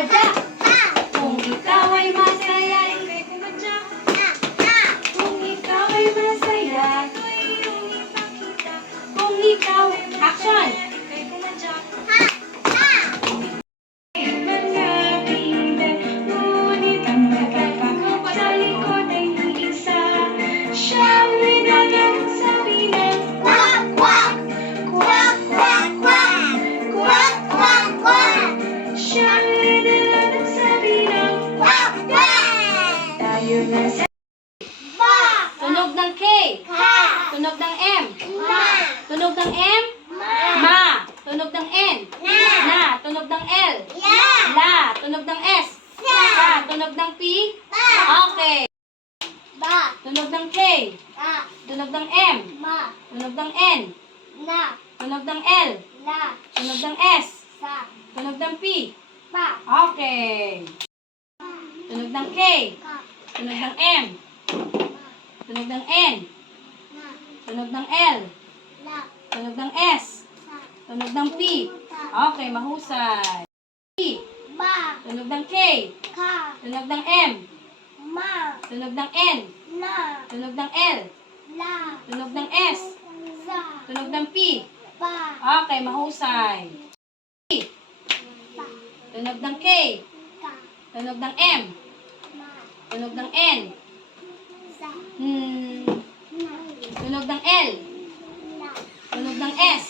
Padya. Kung ikaw ay masaya, ika'y pumadya. Kung ikaw ay masaya, ito'y iyong ipakita. Kung ikaw, action! Ika'y pumadya. Mga bibe, ngunit ang nagkakakot sa likod ay iisa. Siyang winanang sa bilang Quack, quack, quack, quack, quack, quack, quack, quack, siyang winanang sa bilang quack, quack. tayo na sa Ba, tunog ng K, ka, tunog ng M, ma, tunog ng M, ma, ma, tunog ng N, na, tunog ng L, ya, la, tunog ng S, sa, tunog ng P, ba, okay, ba, tunog ng K, ka, tunog ng M, ma, tunog ng N, na, tunog ng L, la, tunog ng S, sa, tunog ng P, ba, okay, tunog ng K, ka, tunog ng M, tunog ng N, na, tunog ng L, la, tunog ng S, sa, tunog ng P, okay, mahusay, P, ba, tunog ng K, ka, tunog ng M, ma, tunog ng N, na, tunog ng L, la, tunog ng S, sa, tunog ng P, ba, okay, mahusay, P, ba, tunog ng K, ka, tunog ng M, ma, tunog ng N, sa, na, tunog ng L, la, tunog ng S,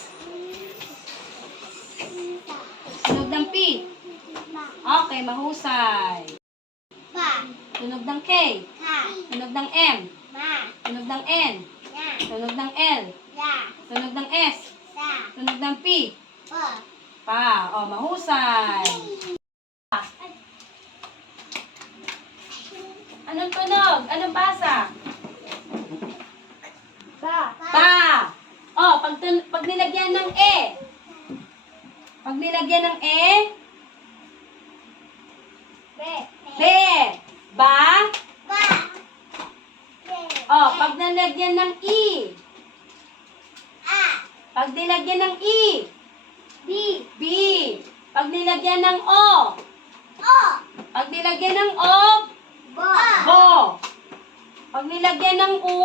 sa, tunog ng P, ba, okay, mahusay, ba, tunog ng K, ka, tunog ng M, ma, tunog ng N, na, tunog ng L, la, tunog ng S, sa, tunog ng P, ba, pa, oh, mahusay. Anong tunog? Anong basa? ba, Pa. Oh, pag nilagyan ng E. Pag nilagyan ng E, be, be. Ba. ba, be, Oh, pag nilagyan ng I. a, Pag nilagyan ng I. b, B. Pag nilagyan ng O. o, Pag nilagyan ng O, ba, Bo. Pag nilagyan ng U,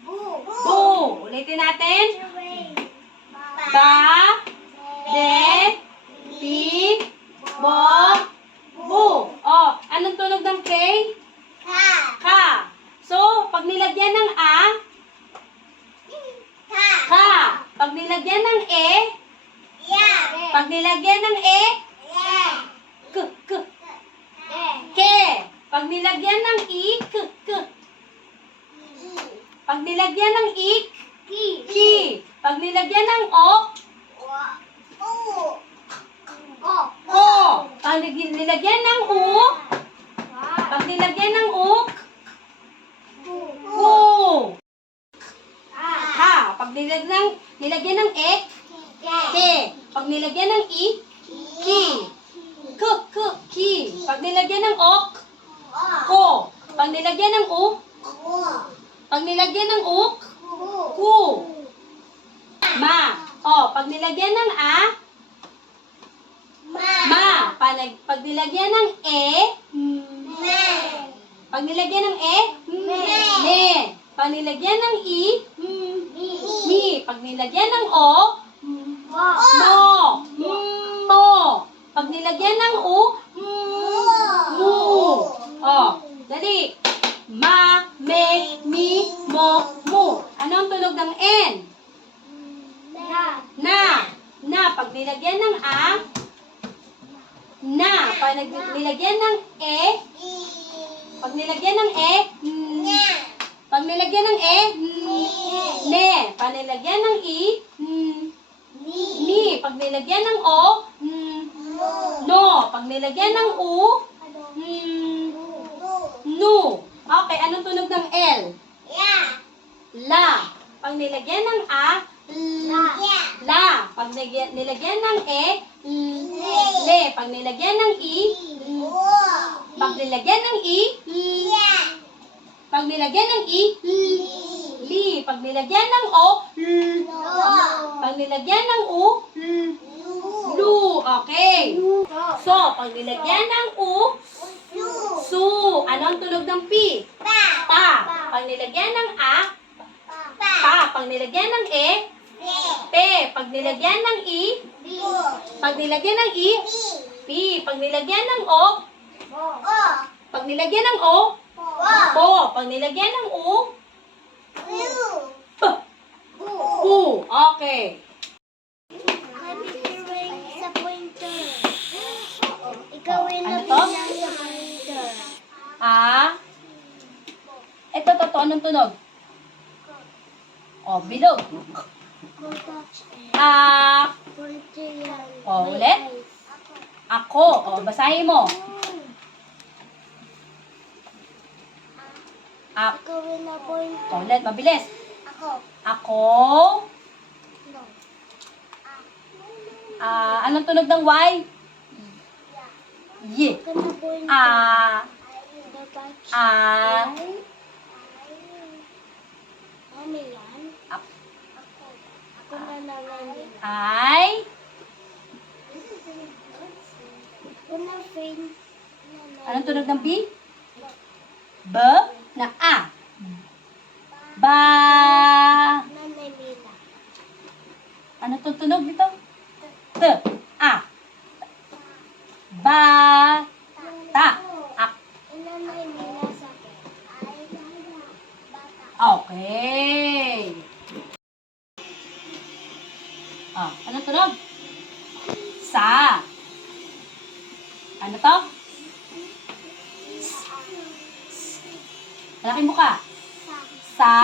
bu, Bu. Ulitin natin. ba, Ba. De. Pi. Bo. Bu. Oh, anong tunog ng K? ka, Ka. So, pag nilagyan ng A, ka, ka. Pag nilagyan ng E, ya, pag nilagyan ng E, le, k, k, le, ke. Pag nilagyan ng I, k, k. i, Pag nilagyan ng I, ki, ki. Pag nilagyan ng O, wa, u, o, ko. Pag nilagyan ng U, pag nilagyan ng U, bu, ku. a, Ha. Pag nilagyan ng E, ke, ke. Pag nilagyan ng I, ki. K, k, ki. Pag nilagyan ng O, o, ko. Pag nilagyan ng U, u, pag nilagyan ng U, ku, ku. Ma. O, pag nilagyan ng A, ma, ma. Pag nilagyan ng E, me, pag nilagyan ng E, Me. me. Pag nilagyan ng I, mi, mi. Pag nilagyan ng O, mo, mo. Mo. Pag nilagyan ng U, mu. O, dali. Ma, me, mi, mo, mu. Ano ang tunog ng N? na, Na. Na. Pag nilagyan ng A, na. Pag nilagyan ng E, i, pag nilagyan ng E, nya, pag nilagyan ng E, ne. Pag nilagyan ng I, ni, ni. Pag nilagyan ng O, no, no. Pag nilagyan ng U, nu, nu. Okay, anong tunog ng L? ya, La. Pag nilagyan ng A, la, la. Pag nilagyan ng E, le. Pag nilagyan ng I, o, pag nilagyan ng I, ya, pag nilagyan ng I, li, li. Pag nilagyan ng O, no, pag nilagyan ng U, lu, Lu. Okay. So, pag nilagyan ng U, su. Ano ang tunog ng P? Pa. Pag nilagyan ng A, pa. Pag nilagyan ng E, pe. Pag nilagyan ng I, pag nilagyan ng I, P. Pag nilagyan ng O, pag nilagyan ng O, po. Pag nilagyan ng U, P. U. Okay. Sa pointer. Ikawin na Ano to? bilang sa pointer. Ito, anong tunog? O, bilog. Kung touch pointer yan. Ulit. Ako. O, basahin mo. Ikawin na pointer. Ulit, mabilis. Ako. Ako. No. Anong tunog ng Y? Y. Ika na pointer. The touch. Ano yan? Ak- Ako. Ako na naman din. Ay. Ako na faint. Anong tunog ng B? B na A. Ba. Nanay Mila. Ano itong tunog dito? T. A. Ba. Ta. Ak. Nanay Mila sa akin. Bata. Okay. Anong tunog? Sa. Ano to? Malaking buka. Sa.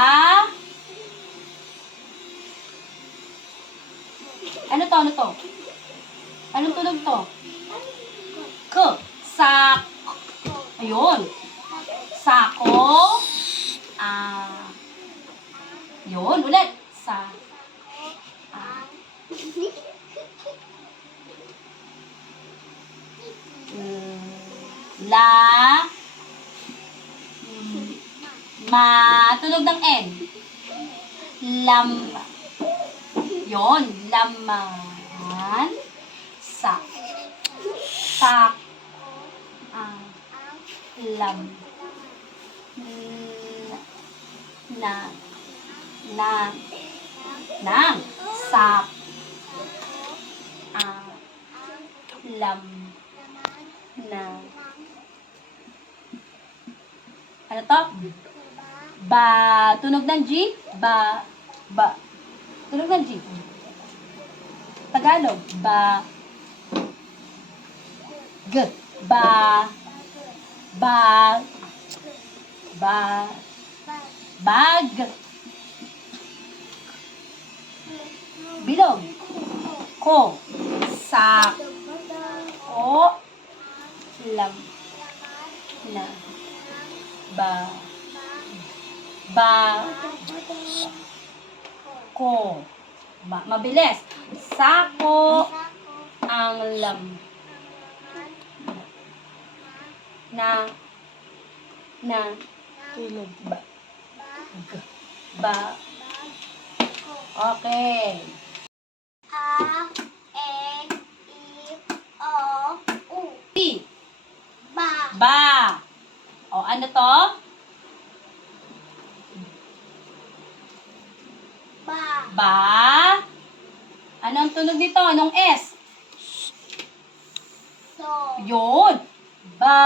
Ano to? Anong tunog to? K. Sak. Ayun. Sako. Yun, ulit. Sa. La. Ma. Tunog ng N. Lam. Yun. Laman. Sa. Sak. Lam. Na. Nang. Sak. Lam. Na. Ano to? Ba. Tunog ng G? Ba. Tunog ng G. Tagalog. Ba. G. Ba. Bag. Bilog. Ko. Sak. O. Lam. Na. Ko. Mabilis. Sako ang lam. Na. Tulog ba? Okay. A, E, I, O, U. P. Ba. O, ano to? Ba. Ano ang tunog dito? Anong S? So. Yun. Ba.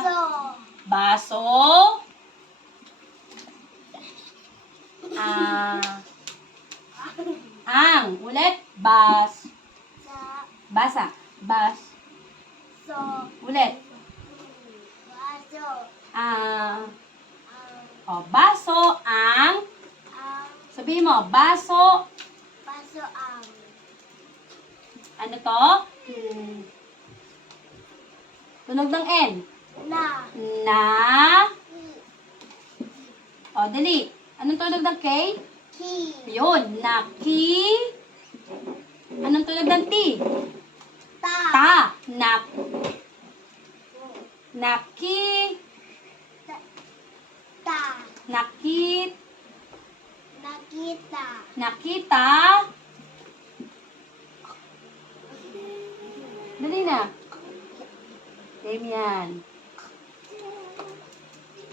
So. Baso. Ang. Ulit. Basa. So. Ulit. Baso. Baso ang. Sabihin mo, baso. Baso ang. Ano to? Tunog ng N. Na. Dali. Anong tunog ng K? Ki. Yun. Naki. Anong tunog ng T? Ta. Naki. Ta. Nakita. Nakita. Dali na. Damian.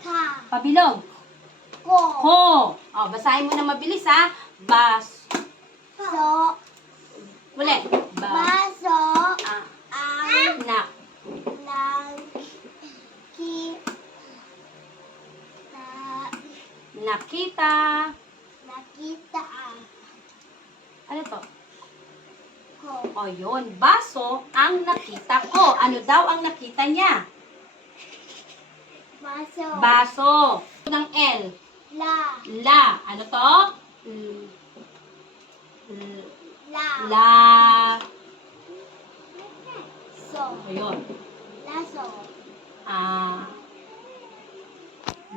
Ka. Pabilog. Ko. Ko. Oh, basahin mo na mabilis ha. Bas. So. Ulit. Baso. Ah. Ang. Na. Nang. Ki. Na. Nakita. Nakita. Ano to? Ko. O yun. Baso ang nakita ko. Ano daw ang nakita niya? Baso. Baso. Ng L. La. La. Ano to? L- l- La. La. So. Ayun. Laso. Ah.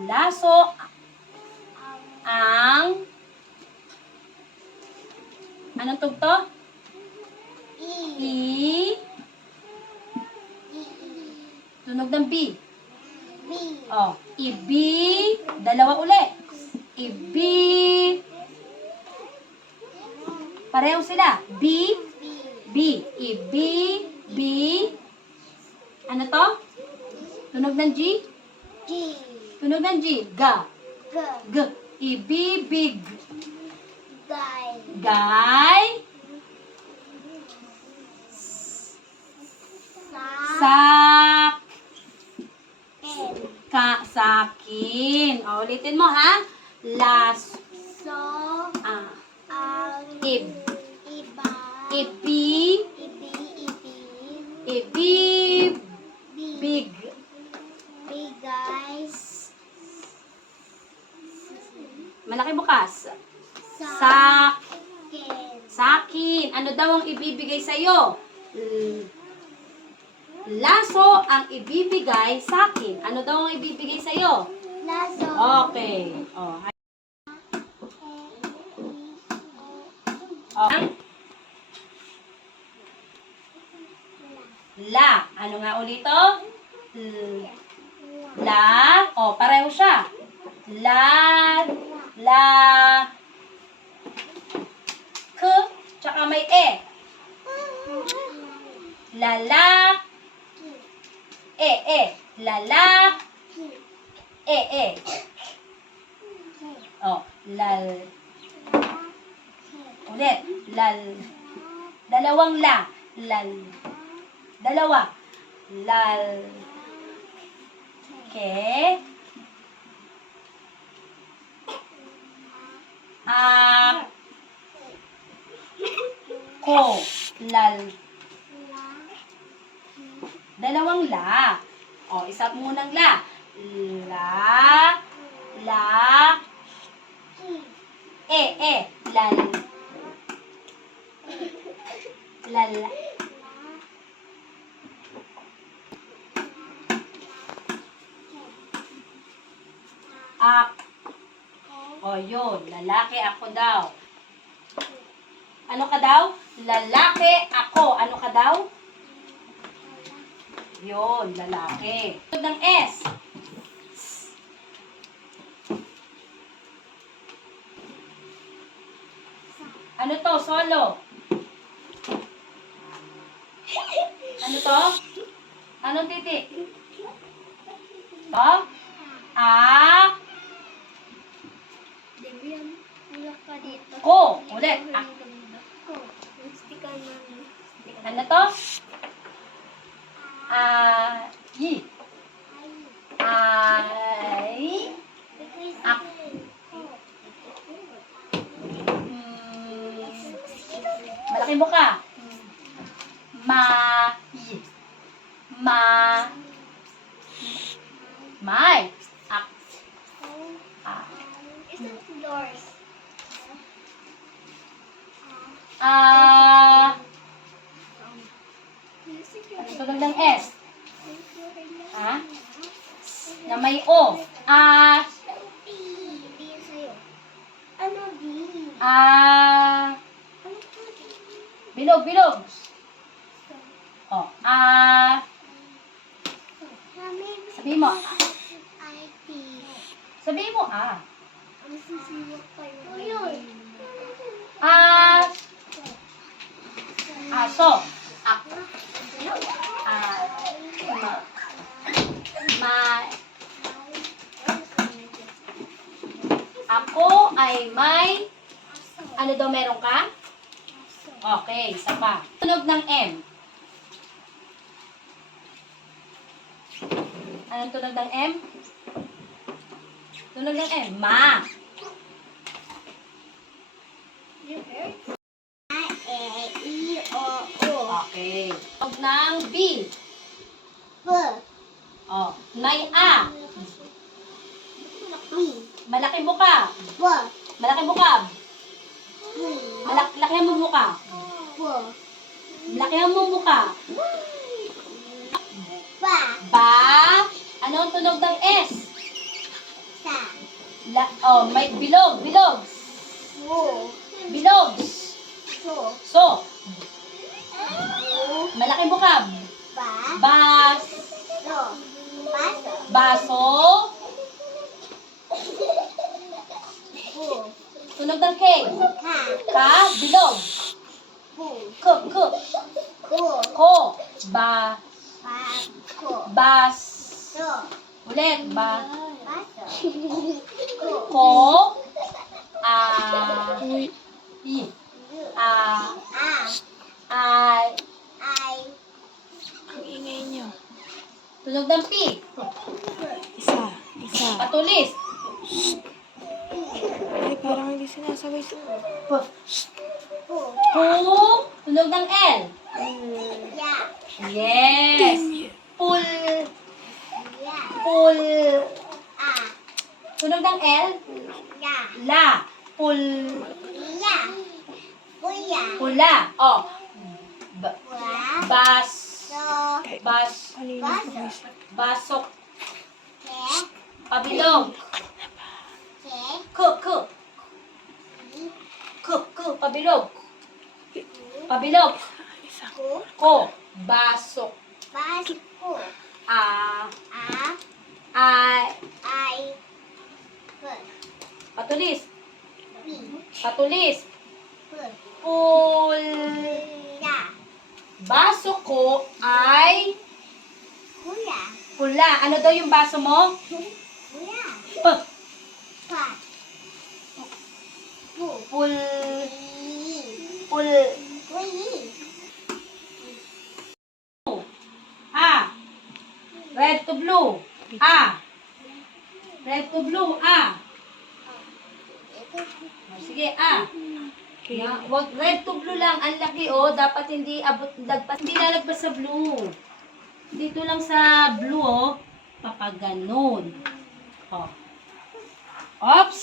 Laso ang anong tugto? I. I. I. Tunog ng B. B. Oh, ibi. Dalawa uli. Ibi. Pareho sila. B. B. B. Ibi. B. Ano to? Tunog ng G. G. Tunog ng G. Ga. G. G. Ibibig. Guy. Gay. Sa. Sak. N. Sakin. O, ulitin mo ha. Las. So. Ah. Ang. Ib. Iba. Ibi. Ibi. Ibi. Ibib. B. Big. Big guys. Malaki bukas. Sa. Sak. Ken. Sakin. Ano daw ang ibibigay sa'yo? Laso ang ibibigay sakin. Ano daw ang ibibigay sa'yo? Laso. Okay. Oh. Oh. La. Ano nga ulito? La. Oh, pareho siya. La. La. K. Tsaka may E. Lala. E. Lala. E. Oh, lal. Ulit. Lal. Dalawang la. Lal. Dalawa. Lal. Ke. Ko. Lal. Dalawang la. O, isa munang la. La. La. E. Lal. Lal. Ak. O, yun. Lalaki ako daw. Ano ka daw? Lalaki ako. Ano ka daw? Yun, lalaki. Tunog ng S. Ano to? Solo. Ano to? Anong titik? To? A. Debian, wala ka dito. Ko. Ulit. A. Ko. Sticker man. Ano to? I. Ay. Ak. Malaki buka. Ma. Ma. May. Ak. Ah. Is it doors? Ano tunog ng S? Ha? Na may O. D. D sa'yo. Ano D? Ano po D? Bilog. O. Sabihin mo. IT. Sabihin mo, Ang sisiwak pa yun. Aso. Ak. Ma. Ako ay may, ano daw meron ka? Okay, isa pa. Tunog ng M. Anong tunog ng M? Tunog ng M. Ma. Okay. Tunog ng B. Oh, may A. Malaki buka. Malaki buka. Lakihan mo buka. Lakihan mo buka. Ba. Ano ang tunog ng S? May bilog. Bilogs. Bilogs. So. Malaki bukab. Bas. Baso. Tunog ng K. Ka. Bilog. K. Ko. Ba. Bas. Ulit. Ba. Ko. I. Ay. Ang ingay niyo. Tunog ng P. Isa. Patulis. Ay, parang hindi sinasabay sa... Tunog ng L. Yes. Pul. Tunog ng L. La. Pula. Oh. Bas. Kanina po kayo. Basok. Pabilog. Pabilog. Pabilog. Isa. Ko. Basok. Ay. Patulis. Pul. Baso ko ay pula. Ano daw yung baso mo? Pul. A. Red to blue. A. Red to blue. A. Sige, A. Okay. Wag red to blue lang. Ang laki dapat hindi hindi lalagpas sa blue. Dito lang sa blue papaganon. Oh. Oops.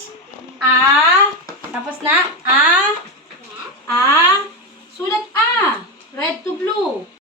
A. Tapos na. A. Sulat A. Red to blue.